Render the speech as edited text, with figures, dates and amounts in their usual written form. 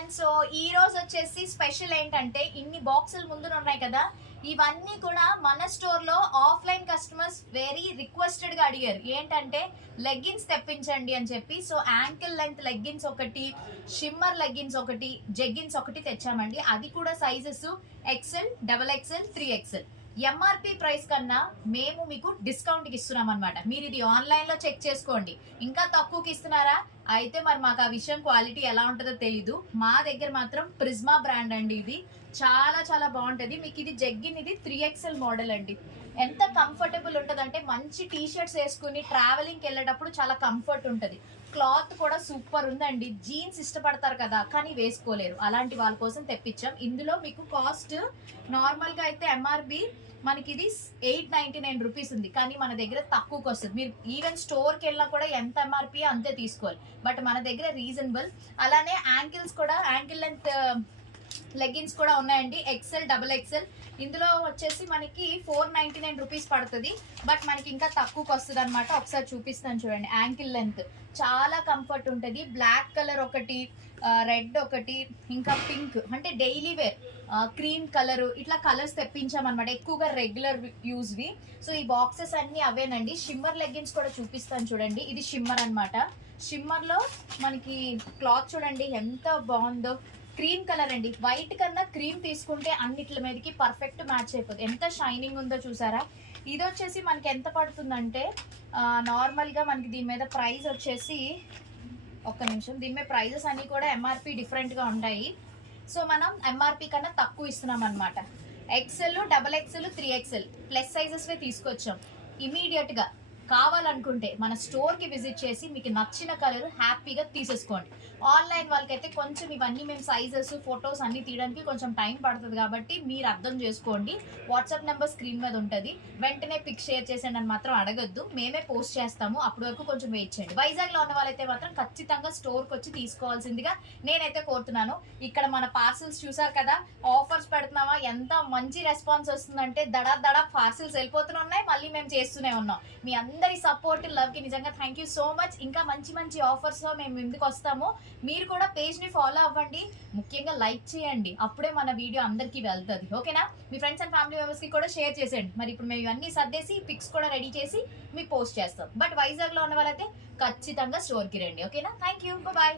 Friends, so ఈ రోజు వచ్చేసి స్పెషల్ ఏంటంటే ఇన్ని బాక్సులు ముందు ఉన్నాయి కదా, ఇవన్నీ కూడా మన స్టోర్ లో ఆఫ్లైన్ కస్టమర్స్ వెరీ రిక్వెస్టెడ్ గా అడిగారు. ఏంటంటే లెగ్గిన్స్ తెప్పించండి అని చెప్పి. సో యాంకిల్ లెంత్ లెగ్గిన్స్ ఒకటి, షిమ్మర్ లెగ్గిన్స్ ఒకటి, జెగ్గిన్స్ ఒకటి తెచ్చామండి. అది కూడా sizes XL, double XL, 3XL. MRP price కన్నా మేము మీకు డిస్కౌంట్ కి ఇస్తున్నాం అనమాట. మీరు ఇది ఆన్లైన్ లో చెక్ చేసుకోండి. ఇంకా తక్కువకి ఇస్తున్నారా అయితే మరి మాకు ఆ విషయం క్వాలిటీ ఎలా ఉంటుందో తెలీదు. మా దగ్గర మాత్రం ప్రిజ్మా బ్రాండ్ అండి. ఇది చాలా చాలా బాగుంటది. మీకు ఇది జెగ్గిన్, ఇది 3XL మోడల్ అండి. ఎంత కంఫర్టబుల్ ఉంటుంది అంటే మంచి టీ షర్ట్స్ వేసుకుని ట్రావెలింగ్కి వెళ్ళేటప్పుడు చాలా కంఫర్ట్ ఉంటుంది. క్లాత్ కూడా సూపర్ ఉందండి. జీన్స్ ఇష్టపడతారు కదా కానీ వేసుకోలేరు, అలాంటి వాళ్ళ కోసం తెప్పించాం. ఇందులో మీకు కాస్ట్ నార్మల్గా అయితే ఎంఆర్పి మనకి ఇది 899 రూపీస్ ఉంది, కానీ మన దగ్గర తక్కువకి వస్తుంది. మీరు ఈవెన్ స్టోర్కి వెళ్ళినా కూడా ఎంత ఎంఆర్పి అంతే తీసుకోవాలి, బట్ మన దగ్గర రీజనబుల్. అలానే యాంకిల్స్ కూడా, యాంకిల్ లెంత్ లెగ్గిన్స్ కూడా ఉన్నాయండి, ఎక్సెల్, డబుల్ ఎక్సెల్. ఇందులో వచ్చేసి మనకి 499 రూపీస్ పడుతుంది, బట్ మనకి ఇంకా తక్కువకి వస్తుంది అనమాట. ఒకసారి చూపిస్తాను చూడండి. యాంకిల్ లెంత్ చాలా కంఫర్ట్ ఉంటుంది. బ్లాక్ కలర్ ఒకటి, రెడ్ ఒకటి, ఇంకా పింక్ అంటే డైలీ వేర్, క్రీమ్ కలర్, ఇట్లా కలర్స్ తెప్పించామన్నమాట, ఎక్కువగా రెగ్యులర్ యూజ్వి. సో ఈ బాక్సెస్ అన్ని అవేనండి. షిమ్మర్ లెగ్గిన్స్ కూడా చూపిస్తాను చూడండి. ఇది షిమ్మర్ అనమాట. షిమ్మర్లో మనకి క్లాత్ చూడండి ఎంత బాగుందో. క్రీమ్ కలర్ అండి. వైట్ కన్నా క్రీమ్ తీసుకుంటే అన్నిట్ల మీదకి పర్ఫెక్ట్ మ్యాచ్ అయిపోతుంది. ఎంత షైనింగ్ ఉందో చూసారా. ఇది వచ్చేసి మనకి ఎంత పడుతుందంటే నార్మల్గా మనకి దీని మీద ప్రైస్ వచ్చేసి, ఒక్క నిమిషం, దీని మీద ప్రైజెస్ అన్నీ కూడా ఎంఆర్పి డిఫరెంట్గా ఉంటాయి. సో మనం ఎంఆర్పి కన్నా తక్కువ ఇస్తున్నాం అనమాట. XL, double XL, 3XL plus సైజెస్వే తీసుకొచ్చాం. ఇమీడియట్గా కావాలనుకుంటే మన స్టోర్కి విజిట్ చేసి మీకు నచ్చిన కలర్ హ్యాపీగా తీసేసుకోండి. ఆన్లైన్ వాళ్ళకైతే కొంచెం ఇవన్నీ మేము సైజెస్, ఫొటోస్ అన్నీ తీయడానికి కొంచెం టైం పడుతుంది, కాబట్టి మీరు అర్థం చేసుకోండి. వాట్సాప్ నెంబర్ స్క్రీన్ మీద ఉంటుంది, వెంటనే పిక్ షేర్ చేసేయండి అని మాత్రం అడగద్దు, మేమే పోస్ట్ చేస్తాము. అప్పటి వరకు కొంచెం వెయిట్ చేయండి. వైజాగ్లో ఉన్న వాళ్ళైతే మాత్రం ఖచ్చితంగా స్టోర్కి వచ్చి తీసుకోవాల్సిందిగా నేనైతే కోరుతున్నాను. ఇక్కడ మన పార్సిల్స్ చూసారు కదా, ఆఫర్స్ పెడుతున్నామా, ఎంత మంచి రెస్పాన్స్ వస్తుందంటే దడా దడా పార్సిల్స్ వెళ్ళిపోతూనే ఉన్నాయి, మళ్ళీ మేము చేస్తూనే ఉన్నాం. మీ అందరి సపోర్ట్, లవ్ కి నిజంగా థ్యాంక్ యూ సో మచ్. ఇంకా మంచి మంచి ఆఫర్స్ లో మేము ముందుకు వస్తాము. మీరు కూడా పేజ్ ని ఫాలో అవ్వండి, ముఖ్యంగా లైక్ చేయండి, అప్పుడే మన వీడియో అందరికీ వెళ్తుంది. ఓకేనా? మీ ఫ్రెండ్స్ అండ్ ఫ్యామిలీ మెంబర్స్ కి కూడా షేర్ చేసేయండి. మరి ఇప్పుడు మేము ఇవన్నీ సర్దేసి పిక్స్ కూడా రెడీ చేసి మీకు పోస్ట్ చేస్తాం. బట్ వైజాగ్ లో ఉన్న వాళ్ళైతే ఖచ్చితంగా స్టోర్ కి రండి. ఓకేనా? Thank you, bye.